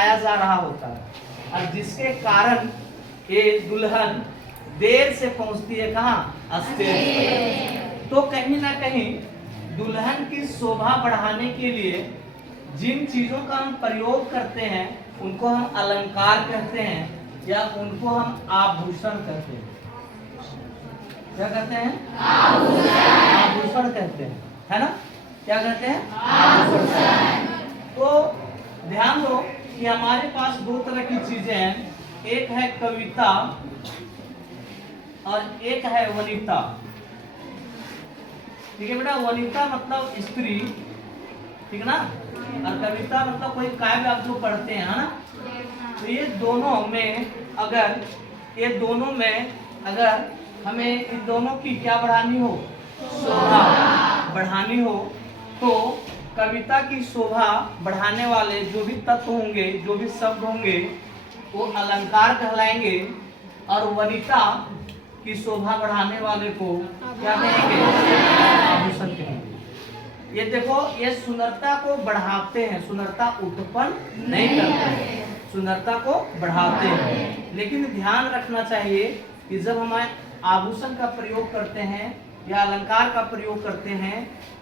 आया जा रहा होता है और जिसके कारण ये दुल्हन देर से पहुंचती है कहाँ, स्टेज। तो कहीं ना कहीं दुल्हन की शोभा बढ़ाने के लिए जिन चीजों का हम प्रयोग करते हैं उनको हम अलंकार कहते हैं या उनको हम आभूषण कहते हैं। क्या कहते हैं? आभूषण कहते हैं, है ना? क्या कहते हैं? आभूषण। तो ध्यान दो कि हमारे पास दो तरह की चीजें हैं, एक है कविता और एक है वनिता। ठीक है बेटा, वनिता मतलब स्त्री, ठीक है ना, और कविता मतलब कोई काव्य आप जो पढ़ते हैं, है ना। तो ये दोनों में अगर हमें इन दोनों की क्या बढ़ानी हो, शोभा बढ़ानी हो, तो कविता की शोभा बढ़ाने वाले जो भी तत्व होंगे, जो भी शब्द होंगे, वो अलंकार कहलाएंगे और वनिता की शोभा बढ़ाने वाले को क्या कहेंगे, आभूषण कहेंगे। ये देखो, ये सुंदरता को बढ़ाते हैं, सुंदरता उत्पन्न नहीं करते हैं, सुंदरता को बढ़ाते हैं। लेकिन ध्यान रखना चाहिए कि जब हम आभूषण का प्रयोग करते हैं या अलंकार का प्रयोग करते हैं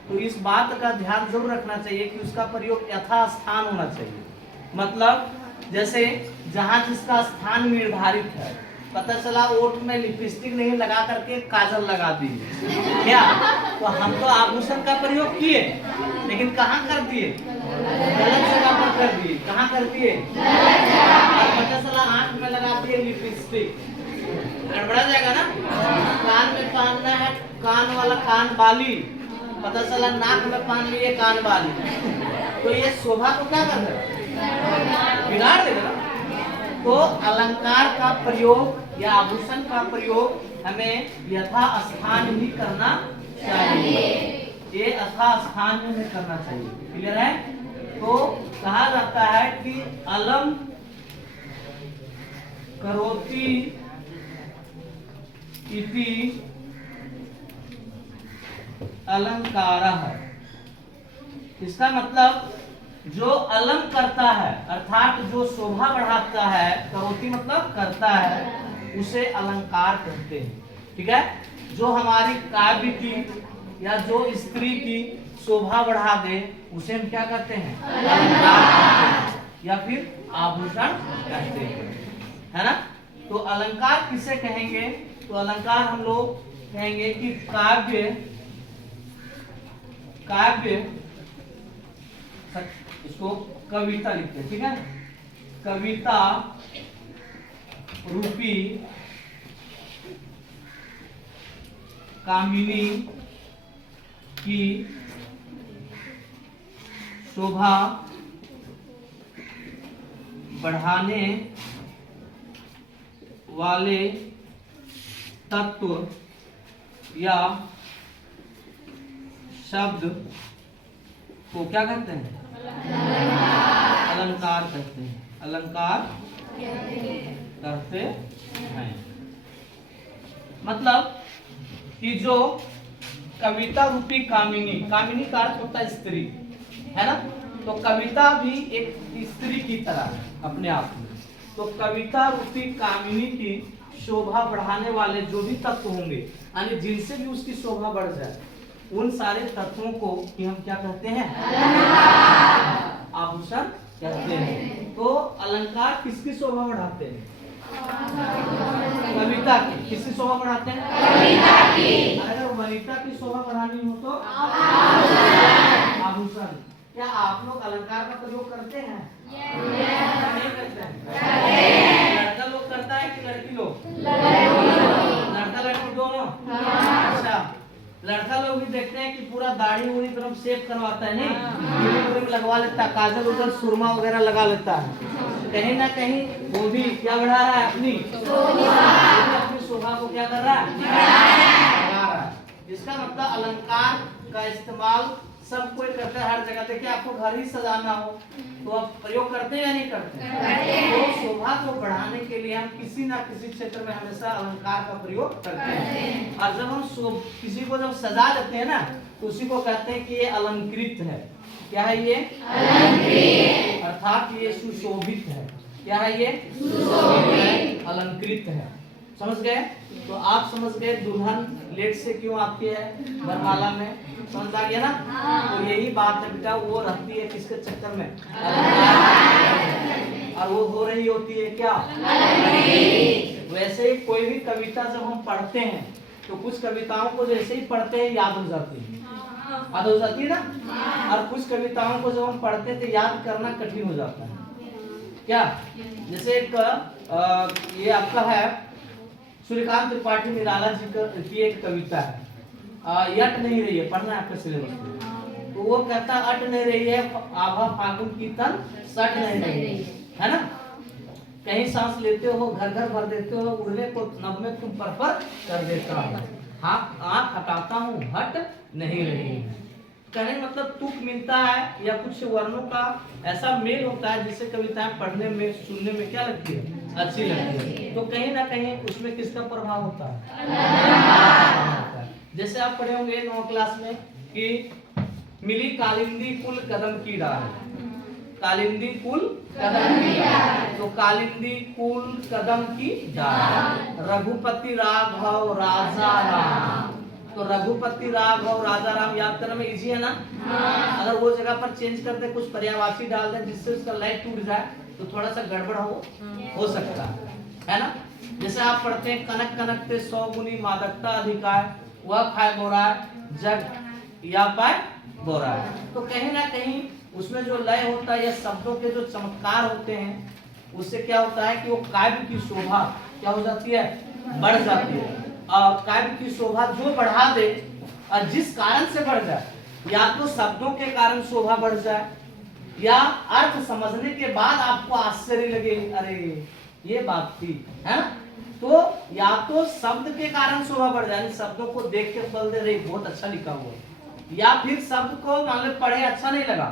तो इस बात का ध्यान जरूर रखना चाहिए कि उसका प्रयोग यथास्थान होना चाहिए। मतलब जैसे जहाँ जिसका स्थान निर्धारित है, पता चला ओठ में लिपस्टिक नहीं लगा करके काजल लगा दी क्या, तो हम तो आभूषण का प्रयोग किए लेकिन कहाँ कर दिए, गलत जगह पर कर दिए। कहाँ कर दिए? पता चला आंख में लगा दिए लिपस्टिक, गड़बड़ा जाएगा ना। कान में पहनना है कान वाला कान बाली, पता चला नाक में पहन लिए कान बाली, तो ये शोभा को क्या कर देगा, बिगाड़ देगा ना। तो अलंकार का प्रयोग या आभूषण का प्रयोग हमें यथा स्थान ही करना चाहिए, ये यथा स्थान में करना चाहिए। क्लियर है? तो कहा जाता है कि अलम करोति इति अलंकारः। इसका मतलब जो अलम करता है अर्थात जो शोभा बढ़ाता है, करोति मतलब करता है, उसे अलंकार कहते हैं। ठीक है? जो हमारी काव्य की या जो स्त्री की शोभा बढ़ा दे उसे हम क्या कहते हैं, अलंकार कहते हैं या फिर आभूषण कहते हैं, है ना। तो अलंकार किसे कहेंगे? तो अलंकार हम लोग कहेंगे कि काव्य इसको कविता लिखते हैं, ठीक है, कविता रूपी कामिनी की शोभा बढ़ाने वाले तत्व या शब्द को क्या कहते हैं, अलंकार कहते हैं, अलंकार कहते हैं। मतलब कि जो कविता रूपी कामिनी, कामिनी का अर्थ होता है स्त्री, है ना। तो कविता भी एक स्त्री की तरह है अपने आप में। तो कविता रूपी कामिनी की शोभा बढ़ाने वाले जो भी तत्व होंगे, यानी जिनसे भी उसकी शोभा बढ़ जाए, उन सारे तत्वों को कि हम क्या कहते हैं, आभूषण कहते हैं। तो अलंकार किसकी शोभा बढ़ाते हैं, कविता की। किसकी शोभा बढ़ाते हैं, कविता की। अगर वनिता की शोभा बढ़ानी हो तो आभूषण। क्या आप लोग अलंकार का प्रयोग करते हैं? नहीं करते हैं? लड़का लोग करता है कि लड़की लोग? लड़का लड़की दोनों? अच्छा, लड़का लोग भी देखते हैं कि पूरा दाढ़ी उड़ी तरफ सेव करवाता है, नहीं लगवा लेता है, काजल उजल सुरमा वगैरह लगा लेता है। कहीं ना कहीं वो भी क्या बढ़ा रहा है, अपनी शोभा को क्या कर रहा है, बढ़ा रहा है। इसका मतलब अलंकार का इस्तेमाल सब कोई करते हैं हर जगह। देखिए आपको घर ही सजाना हो तो आप प्रयोग करते हैं या नहीं करते? तो शोभा को बढ़ाने के लिए हम किसी ना किसी क्षेत्र में हमेशा अलंकार का प्रयोग करते हैं। और जब हम किसी को जब सजा देते हैं ना तो उसी को कहते हैं कि ये अलंकृत है। क्या है ये? अलंकृत। अर्थात ये सुशोभित है। क्या है ये? सुशोभित। अलंकृत है। समझ गए? तो आप समझ गए दुल्हन लेट से क्यों आती है वरमाला में? समझ आ गया ना? तो यही बात है बेटा, वो रहती है किसके चक्कर में? और वो हो रही होती है क्या? वैसे ही कोई भी कविता जब हम पढ़ते हैं तो कुछ कविताओं को जैसे ही पढ़ते हैं याद हो जाती है, याद हो जाती है ना। और कुछ कविताओं को जब हम पढ़ते हैं तो याद करना कठिन हो जाता है। क्या? जैसे एक ये आपका है सूर्यकांत त्रिपाठी निराला जी की एक कविता है, यट नहीं रही है, पढ़ना है आपके सिलेबस में। तो वो कहता अट नहीं रही है आभा फागुन की तन सट नहीं रही है ना। कहीं सांस लेते हो घर घर भर देते हो, उड़ने को नभ में तुम पर कर देता हो, आँख हटाता हूँ हट नहीं रही है। कहने मतलब तुक मिलता है या कुछ वर्णों का ऐसा मेल होता है जिससे कविताएं पढ़ने में सुनने में क्या लगती है? अच्छी लगती है। तो कहीं ना कहीं उसमें किसका प्रभाव होता है? जैसे आप पढ़े होंगे 9 क्लास में कि मिली कालिंदी कुल कदम की डाल, कालिंदी कुल कदम की डाल। तो कालिंदी कुल कदम की डाल, रघुपति राघव राजा राम। तो रघुपति राघव राजा राम याद करना में इजी है ना? अगर वो जगह पर चेंज कर दे, कुछ पर्यायवाची डाल दे जिससे उसका लय टूट जाए तो थोड़ा सा गड़बड़ हो सकता है ना। जैसे आप पढ़ते हैं कनक कनक ते 100 गुनी मादकता अधिकार, वह खाए बोरा जग या पाए बोरा। तो कहीं ना कहीं उसमें जो लय होता है या शब्दों के जो चमत्कार होते हैं उससे क्या होता है कि वो काव्य की शोभा क्या हो जाती है? बढ़ जाती है। और काव्य की शोभा जो बढ़ा दे और जिस कारण से बढ़ जाए, या तो शब्दों के कारण शोभा बढ़ जाए या अर्थ समझने के बाद आपको आश्चर्य लगे अरे ये बात थी, है ना। तो या तो शब्द के कारण शोभा बढ़ जाए, शब्दों को देख के बोल दे रही बहुत अच्छा लिखा हुआ, या फिर शब्द को मान लो पढ़े अच्छा नहीं लगा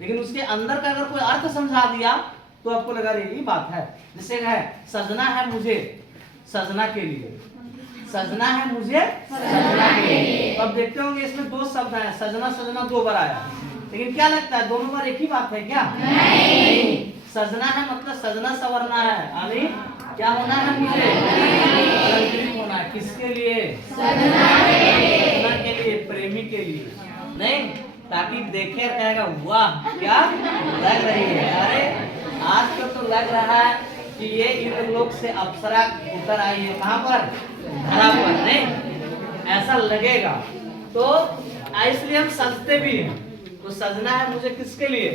लेकिन उसके अंदर का अगर कोई अर्थ समझा दिया तो आपको लगा यही बात है। जैसे है सजना है मुझे सजना के लिए, सजना है मुझे सजना के लिए। तो अब देखते होंगे इसमें 2 शब्द हैं, सजना सजना 2 बार आया, लेकिन क्या लगता है दोनों बार एक ही बात है क्या? नहीं। सजना है मतलब सजना संवरना है, यानी क्या होना है? मुझे अलंकृत होना है। किसके लिए? सजना के लिए, प्रेमी के लिए नहीं, ताकि देखे कहेगा वाह क्या लग रही है। अरे आज तो लग रहा है कि ये इंद्रलोक से अप्सरा उतर आई है, कहाँ पर? धरा पर। नहीं, ऐसा लगेगा। तो इसलिए हम सजते भी हैं। तो सजना है मुझे किसके लिए?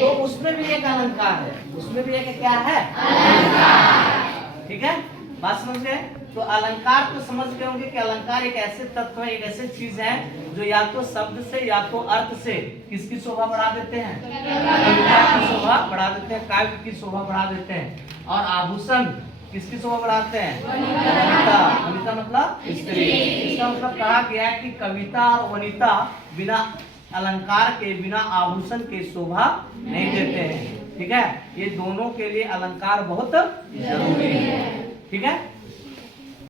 तो उसमें भी एक अलंकार है, उसमें भी एक क्या है? अलंकार। ठीक है, बात समझ गए? तो अलंकार को समझ गए होंगे कि अलंकार एक ऐसे तत्व है, एक ऐसे चीज है जो या तो शब्द से या तो अर्थ से किसकी शोभा बढ़ा देते हैं? कविता की शोभा बढ़ा देते हैं, काव्य की शोभा बढ़ा देते हैं। और आभूषण किसकी शोभा बढ़ाते हैं? वनिता। वनिता मतलब स्त्री। इसका मतलब कहा गया है कि कविता और वनिता बिना अलंकार के, बिना आभूषण के शोभा नहीं देते हैं। ठीक है, ये दोनों के लिए अलंकार बहुत जरूरी है। ठीक है।